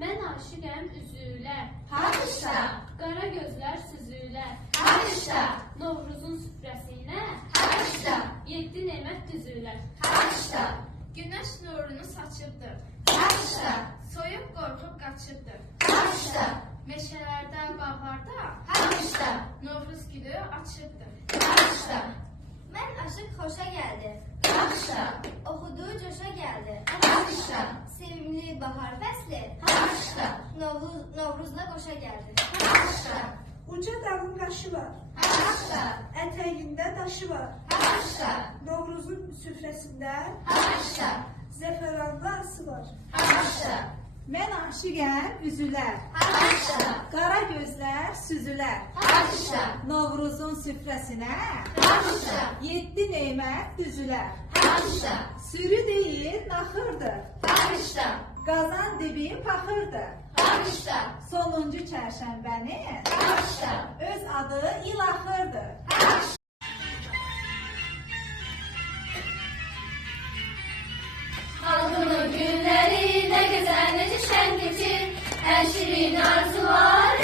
Mən aşiqəm üzülər. Haqqışda, Qara gözlər süzülər. haqqışda, Novruzun süfrəsinə haqqışda, 7 nemət düzülər. haqqışda, Günəş nurunu saçıbdır. haqqışda, Soyuq qorxub qaçıbdır. haqqışda, Meşələrdə, bağlarda haqqışda, Novruz gülü açıbdır. haqqışda, Mən aşıq xoşa gəldi. haqqışda, Oxuduğu coşa gəldi. haqqışda, Sevimli bahar fəsli haqqışda, Novruzla qoşa gəldi. haqqışda, Uca dağın qaşı var, haqqışda, ətəyində daşı var. haqqışda, Novruzun süfrəsində haqqışda, zəfəranlı ası var. haqqışda, Mən aşiqəm üzülər, haqqışda, qara gözlər süzülər. haqqışda, Novruzun süfrəsinə haqqışda, 7 nemət düzülər. haqqışda, Sürü deyil, naxırdır. haqqışda, Qazan dibi paxırdır. haqqışda, Sonuncu çərşənbənin haqqışda, öz adı ilaxırdır. Halkımın günleri ne güzel ne şen geçir. Her şirin arzular